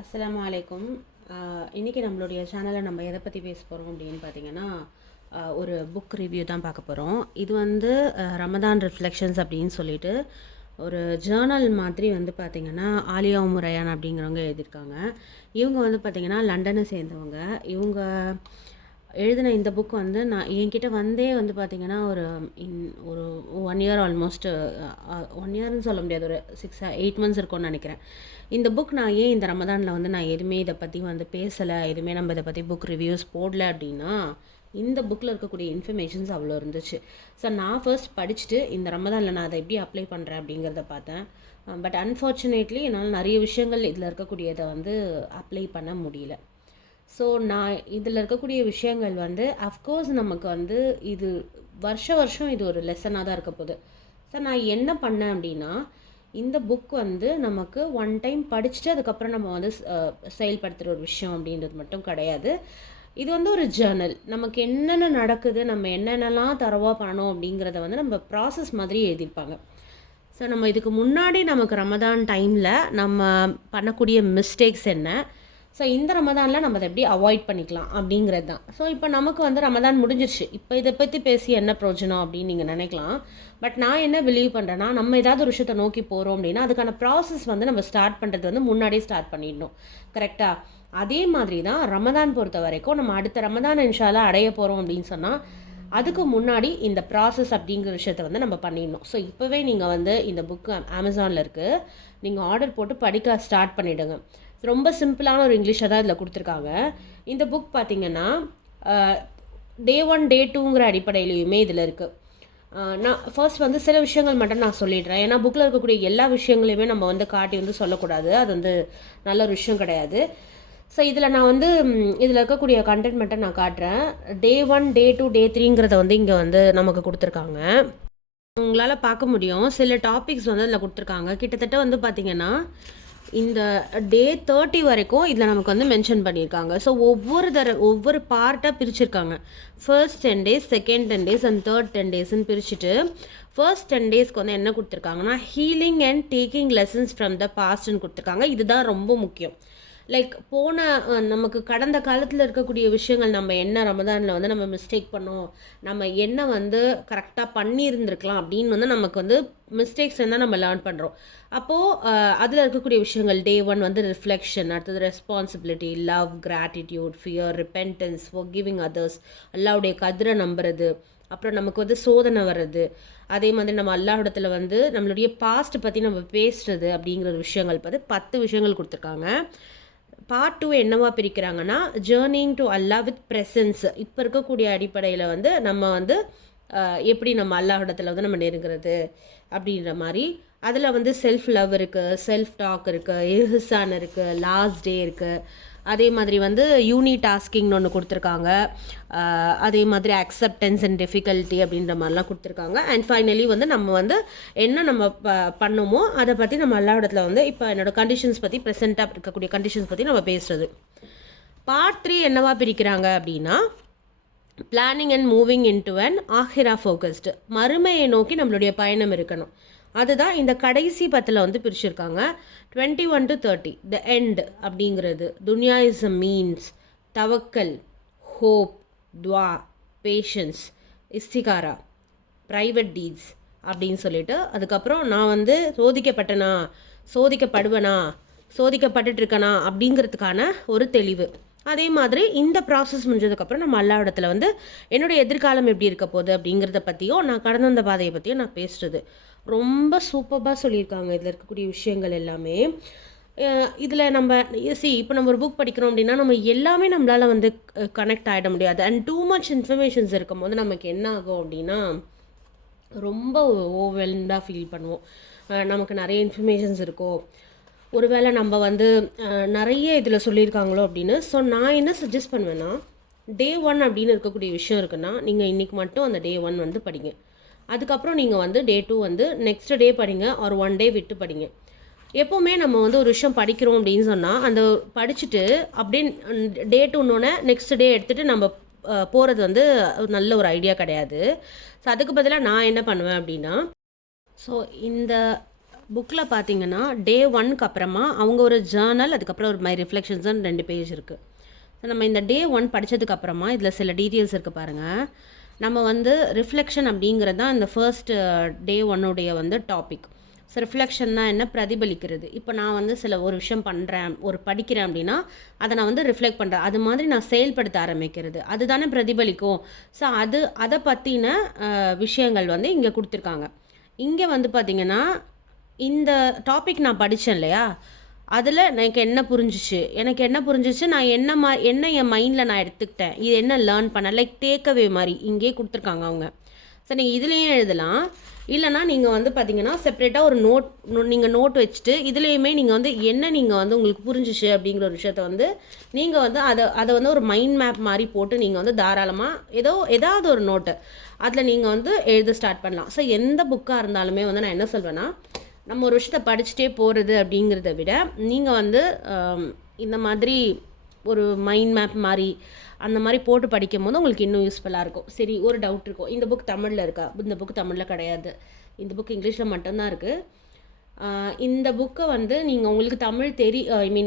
அஸ்ஸலாமு அலைக்கும். இன்றைக்கி நம்மளுடைய சேனலில் நம்ம எதை பற்றி பேச போகிறோம் அப்படின்னு பார்த்தீங்கன்னா, ஒரு புக் ரிவ்யூ தான் பார்க்க போகிறோம். இது வந்து ரமதான் ரிஃப்ளெக்ஷன்ஸ் அப்படின்னு சொல்லிட்டு ஒரு ஜேர்னல் மாதிரி வந்து பார்த்திங்கன்னா ஆலியா முரையான் அப்படிங்கிறவங்க எழுதியிருக்காங்க. இவங்க வந்து பார்த்திங்கன்னா லண்டனை சேர்ந்தவங்க. இவங்க எழுதின இந்த புக் வந்து நான் என்கிட்ட வந்தே வந்து பார்த்திங்கன்னா ஒரு 1 இயர் ஆல்மோஸ்ட் 1 இயர்னு சொல்ல முடியாது, ஒரு 6-8 மந்த்ஸ் இருக்கும்னு நினைக்கிறேன். இந்த புக் நான் ஏன் இந்த ரமதானில் வந்து நான் எதுவுமே இதை பற்றி வந்து பேசலை, எதுவுமே நம்ம இதை பற்றி புக் ரிவ்யூஸ் போடல அப்படின்னா, இந்த புக்கில் இருக்கக்கூடிய இன்ஃபர்மேஷன்ஸ் அவ்வளோ இருந்துச்சு. ஸோ நான் ஃபர்ஸ்ட் படிச்சுட்டு இந்த ரமதானில் நான் அதை எப்படி அப்ளை பண்ணுறேன் அப்படிங்கிறத பார்த்தேன். பட் அன்ஃபார்ச்சுனேட்லி என்னால் நிறைய விஷயங்கள் இதில் இருக்கக்கூடியதை வந்து அப்ளை பண்ண முடியல. ஸோ நான் இதில் இருக்கக்கூடிய விஷயங்கள் வந்து அஃப்கோர்ஸ் நமக்கு வந்து இது வருஷம் இது ஒரு லெசனாக தான் இருக்க போகுது. ஸோ நான் என்ன பண்ணேன் அப்படின்னா, இந்த புக் வந்து நமக்கு ஒன் டைம் படிச்சுட்டு அதுக்கப்புறம் நம்ம வந்து செயல்படுத்துகிற ஒரு விஷயம் அப்படின்றது மட்டும் கிடையாது. இது வந்து ஒரு ஜேர்னல். நமக்கு என்னென்ன நடக்குது, நம்ம என்னென்னலாம் தரவாக பண்ணணும் அப்படிங்கிறத வந்து நம்ம ப்ராசஸ் மாதிரி எழுதியிருப்பாங்க. ஸோ நம்ம இதுக்கு முன்னாடி நமக்கு ரமதான் டைமில் நம்ம பண்ணக்கூடிய மிஸ்டேக்ஸ் என்ன, ஸோ இந்த ரமதானில் நம்ம அதை எப்படி அவாய்ட் பண்ணிக்கலாம் அப்படிங்கிறது தான். ஸோ இப்போ நமக்கு வந்து ரமதான் முடிஞ்சிருச்சு, இப்போ இதை பற்றி பேசி என்ன பிரயோஜனம் அப்படின்னு நீங்கள் நினைக்கலாம். பட் நான் என்ன பிலீவ் பண்ணுறேன்னா, நம்ம ஏதாவது ஒரு விஷயத்தை நோக்கி போகிறோம் அப்படின்னா அதுக்கான ப்ராசஸ் வந்து நம்ம ஸ்டார்ட் பண்ணுறது வந்து முன்னாடியே ஸ்டார்ட் பண்ணிடணும். கரெக்டாக? அதே மாதிரி தான் ரமதான் பொறுத்த வரைக்கும் நம்ம அடுத்த ரமதான் இன்ஷால்லா அடைய போகிறோம் அப்படின்னு சொன்னால் அதுக்கு முன்னாடி இந்த ப்ராசஸ் அப்படிங்கிற விஷயத்தை வந்து நம்ம பண்ணிடணும். ஸோ இப்போவே நீங்கள் வந்து இந்த புக்கு அமேசானில் இருக்குது, நீங்கள் ஆர்டர் போட்டு படிக்க ஸ்டார்ட் பண்ணிவிடுங்க. ரொம்ப சிம்பிளான ஒரு இங்கிலீஷை தான் இதில் கொடுத்துருக்காங்க. இந்த புக் பார்த்திங்கன்னா டே 1 டே 2ங்கிற அடிப்படையிலையுமே இதில் இருக்குது. நான் ஃபர்ஸ்ட் வந்து சில விஷயங்கள் மட்டும் நான் சொல்லிடுறேன். ஏன்னா புக்கில் இருக்கக்கூடிய எல்லா விஷயங்களையுமே நம்ம வந்து காட்டி வந்து சொல்லக்கூடாது, அது வந்து நல்ல ஒரு விஷயம் கிடையாது. ஸோ இதில் நான் வந்து இதில் இருக்கக்கூடிய கண்டென்ட் மட்டும் நான் காட்டுறேன். டே 1 டே 2 டே 3ங்கிறத வந்து இங்கே வந்து நமக்கு கொடுத்துருக்காங்க. உங்களால் பார்க்க முடியும், சில டாபிக்ஸ் வந்து அதில் கொடுத்துருக்காங்க. கிட்டத்தட்ட வந்து பார்த்திங்கன்னா இந்த டே 30 வரைக்கும் இதில் நமக்கு வந்து மென்ஷன் பண்ணியிருக்காங்க. ஸோ ஒவ்வொரு பார்ட்டாக பிரிச்சுருக்காங்க. First 10 days, second 10 days and third 10 daysன்னு பிரிச்சுட்டு ஃபர்ஸ்ட் 10 daysக்கு வந்து என்ன கொடுத்துருக்காங்கன்னா healing and taking lessons from the பாஸ்ட்னு கொடுத்துருக்காங்க. இதுதான் ரொம்ப முக்கியம். லைக் நமக்கு கடந்த காலத்தில் இருக்கக்கூடிய விஷயங்கள், நம்ம என்ன ரமதானில் வந்து நம்ம மிஸ்டேக் பண்ணோம், நம்ம என்ன வந்து கரெக்டாக பண்ணியிருந்துருக்கலாம் அப்படின்னு வந்து நமக்கு வந்து மிஸ்டேக்ஸ் தான் நம்ம லேர்ன் பண்ணுறோம். அப்போது அதில் இருக்கக்கூடிய விஷயங்கள் டே 1 வந்து ரிஃப்ளெக்ஷன், அடுத்தது responsibility, love, gratitude, fear, repentance, forgiving others, அல்லாவுடைய கதிரை நம்புறது, அப்புறம் நமக்கு வந்து சோதனை வர்றது, அதே மாதிரி நம்ம அல்லாஹ்விடத்தில் வந்து நம்மளுடைய பாஸ்ட் பற்றி நம்ம பேசுகிறது அப்படிங்கிற விஷயங்கள் பார்த்து 10 விஷயங்கள் கொடுத்துருக்காங்க. பார்ட் 2 என்னவா பிரிக்கிறாங்கன்னா journeying to Allah with presence. இப்போ இருக்கக்கூடிய அடிப்படையில் வந்து நம்ம வந்து எப்படி நம்ம அல்லாஹ்விடத்தில் வந்து நம்ம நெருங்கிறது அப்படின்ற மாதிரி. அதில் வந்து செல்ஃப் லவ் இருக்குது, செல்ஃப் டாக் இருக்குது, இஹ்சான் இருக்குது, லாஸ்ட் டே இருக்குது, அதே மாதிரி வந்து டாஸ்கிங்னு ஒன்று கொடுத்துருக்காங்க, அதே மாதிரி அக்செப்டன்ஸ் அண்ட் டிஃபிகல்ட்டி அப்படின்ற மாதிரிலாம் கொடுத்துருக்காங்க. அண்ட் ஃபைனலி வந்து நம்ம வந்து என்ன நம்ம பண்ணோமோ அதை பற்றி நம்ம எல்லா இடத்துல வந்து இப்போ என்னோடய கண்டிஷன்ஸ் பற்றி ப்ரெசென்ட்டாக இருக்கக்கூடிய கண்டிஷன்ஸ் பற்றி நம்ம பேசுகிறது. பார்ட் 3 என்னவா பிரிக்கிறாங்க அப்படின்னா planning and moving into an ஆஹிரா ஃபோக்கஸ்டு, மறுமையை நோக்கி நம்மளுடைய பயணம் இருக்கணும். அதுதான் இந்த கடைசி 10 வந்து பிரிச்சிருக்காங்க. 21 to 30 த எண்ட் அப்படிங்கிறது துன்யா இஸ் அ மீன்ஸ், தவக்கல், ஹோப், துவா, பேஷன்ஸ், இஸ்திகாரா, ப்ரைவேட் டீட்ஸ் அப்படின்னு சொல்லிட்டு, அதுக்கப்புறம் நான் வந்து சோதிக்கப்பட்டனா, சோதிக்கப்படுவனா, சோதிக்கப்பட்டுருக்கனா அப்படிங்கிறதுக்கான ஒரு தெளிவு. அதே மாதிரி இந்த ப்ராசஸ் முடிஞ்சதுக்கப்புறம் நம்ம எல்லா இடத்துல வந்து என்னுடைய எதிர்காலம் எப்படி இருக்க போகுது அப்படிங்கிறத பற்றியும் நான் கடந்த அந்த பாதையை பற்றியும் நான் பேசுகிறது. ரொம்ப சூப்பராக சொல்லியிருக்காங்க இதில் இருக்கக்கூடிய விஷயங்கள் எல்லாமே. இதில் நம்ம இப்போ நம்ம ஒரு புக் படிக்கிறோம் அப்படின்னா நம்ம எல்லாமே நம்மளால் வந்து கனெக்ட் ஆகிட முடியாது. அண்ட் டூ மச் இன்ஃபர்மேஷன்ஸ் இருக்கும் போது நமக்கு என்ன ஆகும் அப்படின்னா ரொம்ப ஓவர்வெல்ம்டாக ஃபீல் பண்ணுவோம். நமக்கு நிறைய இன்ஃபர்மேஷன்ஸ் இருக்கும், ஒருவேளை நம்ம வந்து நிறைய இதில் சொல்லியிருக்காங்களோ அப்படின்னு. ஸோ நான் என்ன சஜஸ்ட் பண்ணுவேன்னா, டே 1 அப்படின்னு இருக்கக்கூடிய விஷயம் இருக்குன்னா நீங்கள் இன்றைக்கி மட்டும் அந்த டே 1 வந்து படிங்க. அதுக்கப்புறம் நீங்கள் வந்து டே 2 வந்து நெக்ஸ்ட் டே படிங்க, ஒரு 1 day விட்டு படிங்க. எப்போவுமே நம்ம வந்து ஒரு விஷயம் படிக்கிறோம் அப்படின்னு சொன்னால் அந்த படிச்சுட்டு அப்படியே டே 2ன்னொன்னே நெக்ஸ்ட் டே எடுத்துகிட்டு நம்ம போகிறது வந்து நல்ல ஒரு ஐடியா கிடையாது. ஸோ அதுக்கு பதிலாக நான் என்ன பண்ணுவேன் அப்படின்னா, ஸோ இந்த புக்கில் பார்த்தீங்கன்னா டே 1க்கு அப்புறமா அவங்க ஒரு ஜேர்னல், அதுக்கப்புறம் ஒரு மை ரிஃப்ளெக்ஷன்ஸ்னு 2 பேஜ் இருக்குது. ஸோ நம்ம இந்த டே 1 படித்ததுக்கப்புறமா இதில் சில டீட்டெயில்ஸ் இருக்குது பாருங்கள். நம்ம வந்து ரிஃப்ளெக்ஷன் அப்படிங்கிறது தான் இந்த ஃபர்ஸ்ட் டே 1உடைய வந்து டாபிக். ஸோ ரிஃப்ளெக்ஷன்னா என்ன? பிரதிபலிக்கிறது. இப்போ நான் வந்து ஒரு விஷயம் பண்ணுறேன், படிக்கிறேன் அப்படின்னா அதை நான் வந்து ரிஃப்ளெக்ட் பண்ணுறேன். அது மாதிரி நான் செயல்படுத்த ஆரம்பிக்கிறது, அதுதானே பிரதிபலிக்கும். ஸோ அதை பற்றின விஷயங்கள் வந்து இங்கே கொடுத்துருக்காங்க. இங்கே வந்து பார்த்திங்கன்னா இந்த டாபிக் நான் படித்தேன் இல்லையா, அதில் எனக்கு என்ன புரிஞ்சிச்சு, நான் என்ன என் மைண்டில் நான் எடுத்துக்கிட்டேன், இது என்ன லேர்ன் பண்ண, லைக் டேக்அவே மாதிரி இங்கே கொடுத்துருக்காங்க அவங்க. ஸோ நீங்கள் இதுலேயும் எழுதலாம், இல்லைனா நீங்கள் வந்து பார்த்தீங்கன்னா செப்பரேட்டாக ஒரு நீங்கள் நோட் வச்சுட்டு இதுலேயுமே நீங்கள் வந்து நீங்கள் வந்து உங்களுக்கு புரிஞ்சிச்சு அப்படிங்கிற ஒரு விஷயத்த வந்து நீங்கள் வந்து அதை வந்து ஒரு மைண்ட் மேப் மாதிரி போட்டு நீங்கள் வந்து தாராளமாக ஏதாவது ஒரு நோட்டு அதில் நீங்கள் வந்து எழுத ஸ்டார்ட் பண்ணலாம். ஸோ எந்த புக்காக இருந்தாலுமே வந்து நான் என்ன சொல்வேன்னா, நம்ம ஒரு விஷயத்தை படிச்சுட்டே போகிறது அப்படிங்கிறத விட நீங்கள் வந்து இந்த மாதிரி ஒரு மைண்ட் மேப் மாதிரி அந்த மாதிரி போட்டு படிக்கும் போது உங்களுக்கு இன்னும் யூஸ்ஃபுல்லாக இருக்கும். சரி, ஒரு டவுட் இருக்கும், இந்த புக் தமிழில் இருக்கா? இந்த புக் தமிழில் கிடையாது, இந்த புக் இங்கிலீஷில் மட்டும்தான் இருக்குது. இந்த புக்கை வந்து நீங்கள் உங்களுக்கு தமிழ்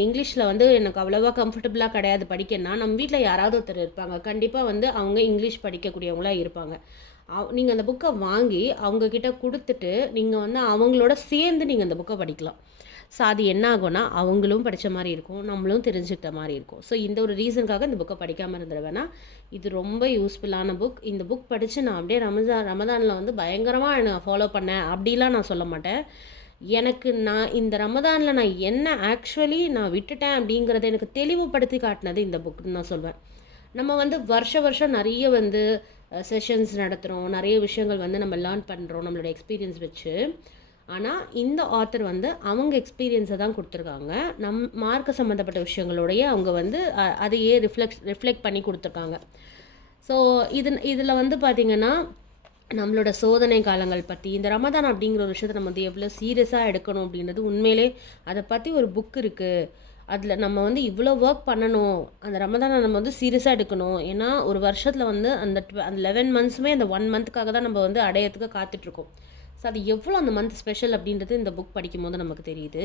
இங்கிலீஷில் வந்து எனக்கு அவ்வளோவா கம்ஃபர்டபுளாக கிடையாது படிக்கணும்னா, நம்ம வீட்டில் யாராவது ஒருத்தர் இருப்பாங்க, கண்டிப்பாக வந்து அவங்க இங்கிலீஷ் படிக்கக்கூடியவங்களாக இருப்பாங்க. நீங்கள் அந்த புக்கை வாங்கி அவங்கக்கிட்ட கொடுத்துட்டு நீங்கள் வந்து அவங்களோட சேர்ந்து நீங்கள் அந்த புக்கை படிக்கலாம். ஸோ அது என்ன ஆகும்னா, அவங்களும் படித்த மாதிரி இருக்கும், நம்மளும் தெரிஞ்சுக்கிட்ட மாதிரி இருக்கும். ஸோ இந்த ஒரு ரீசனுக்காக இந்த புக்கை படிக்காமல் இருந்துருவேன்னா, இது ரொம்ப யூஸ்ஃபுல்லான புக். இந்த புக் படித்து நான் அப்படியே ரமதானில் வந்து பயங்கரமாக நான் ஃபாலோ பண்ணேன் அப்படிலாம் நான் சொல்ல மாட்டேன். எனக்கு இந்த ரமதானில் நான் என்ன ஆக்சுவலி நான் விட்டுட்டேன் அப்படிங்கிறத எனக்கு தெளிவுபடுத்தி காட்டினது இந்த புக்குன்னு நான் சொல்வேன். நம்ம வந்து வருஷம் நிறைய வந்து செஷன்ஸ் நடத்துகிறோம், நிறைய விஷயங்கள் வந்து நம்ம லேர்ன் பண்ணுறோம் நம்மளோட எக்ஸ்பீரியன்ஸ் வச்சு. ஆனால் இந்த ஆத்தர் வந்து அவங்க எக்ஸ்பீரியன்ஸை தான் கொடுத்துருக்காங்க. மார்க்க சம்மந்தப்பட்ட விஷயங்களோடைய அவங்க வந்து அதையே ரிஃப்ளெக்ட் பண்ணி கொடுத்துருக்காங்க. ஸோ இதில் வந்து பார்த்திங்கன்னா நம்மளோட சோதனை காலங்கள் பற்றி, இந்த ரமதான் அப்படிங்கிற ஒரு விஷயத்தை நம்ம வந்து எவ்வளோ சீரியஸாக எடுக்கணும் அப்படின்றது உண்மையிலே அதை பற்றி ஒரு புக் இருக்குது. அதில் நம்ம வந்து இவ்வளோ ஒர்க் பண்ணணும், அந்த ரமதானை நம்ம வந்து சீரியஸாக எடுக்கணும். ஏன்னா ஒரு வருஷத்தில் வந்து அந்த 11 மந்த்ஸுமே அந்த 1 மந்த்துக்காக தான் நம்ம வந்து அடையத்துக்கு காத்துட்ருக்கோம். ஸோ அது எவ்வளோ அந்த மந்த் ஸ்பெஷல் அப்படின்றது இந்த புக் படிக்கும் போது நமக்கு தெரியுது.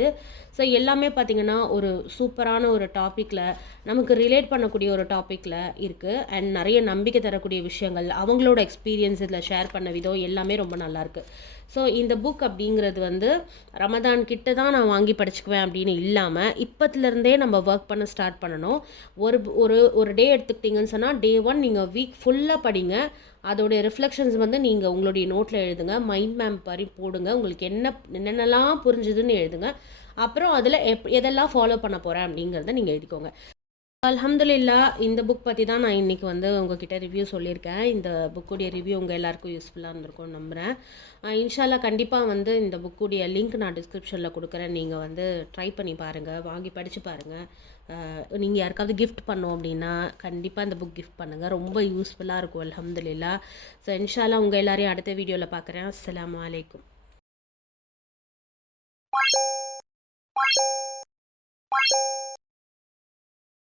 ஸோ எல்லாமே பார்த்திங்கன்னா ஒரு சூப்பரான ஒரு டாப்பிக்கில், நமக்கு ரிலேட் பண்ணக்கூடிய ஒரு டாப்பிக்கில் இருக்குது. அண்ட் நிறைய நம்பிக்கை தரக்கூடிய விஷயங்கள், அவங்களோட எக்ஸ்பீரியன்ஸ் இதில் ஷேர் பண்ண விதம் எல்லாமே ரொம்ப நல்லாயிருக்கு. ஸோ இந்த புக் அப்படிங்கிறது வந்து ரமதான் கிட்ட தான் நான் வாங்கி படிச்சுக்குவேன் அப்படின்னு இல்லாமல் இப்போத்துலேருந்தே நம்ம ஒர்க் பண்ண ஸ்டார்ட் பண்ணணும். ஒரு டே எடுத்துக்கிட்டிங்கன்னு சொன்னால் டே 1 நீங்கள் வீக் ஃபுல்லாக படிங்க. அதோடைய ரிஃப்ளெக்ஷன்ஸ் வந்து நீங்கள் உங்களுடைய நோட்டில் எழுதுங்க, மைண்ட் மேப் மாதிரி போடுங்க, உங்களுக்கு என்னென்னலாம் புரிஞ்சுதுன்னு எழுதுங்க. அப்புறம் அதில் எதெல்லாம் ஃபாலோ பண்ண போகிறேன் அப்படிங்கிறத நீங்கள் எழுதிக்கோங்க. அல்ஹம்துலில்லா, இந்த புக் பற்றி தான் நான் இன்றைக்கி வந்து உங்ககிட்ட ரிவ்யூ சொல்லியிருக்கேன். இந்த புக்குடைய ரிவ்யூ உங்கள் எல்லாருக்கும் யூஸ்ஃபுல்லாக இருந்திருக்கும்னு நம்புகிறேன். இன்ஷால்லா கண்டிப்பாக வந்து இந்த புக்குடைய லிங்க் நான் டிஸ்கிரிப்ஷனில் கொடுக்குறேன். நீங்கள் வந்து ட்ரை பண்ணி பாருங்கள், வாங்கி படித்து பாருங்கள். நீங்கள் யாருக்காவது கிஃப்ட் பண்ணோம் அப்படின்னா கண்டிப்பாக இந்த புக் கிஃப்ட் பண்ணுங்கள், ரொம்ப யூஸ்ஃபுல்லாக இருக்கும். அல்ஹம்துலில்லா. ஸோ இன்ஷால்லா உங்கள் எல்லாரையும் அடுத்த வீடியோவில் பார்க்குறேன். அஸ்ஸலாமு அலைக்கும்.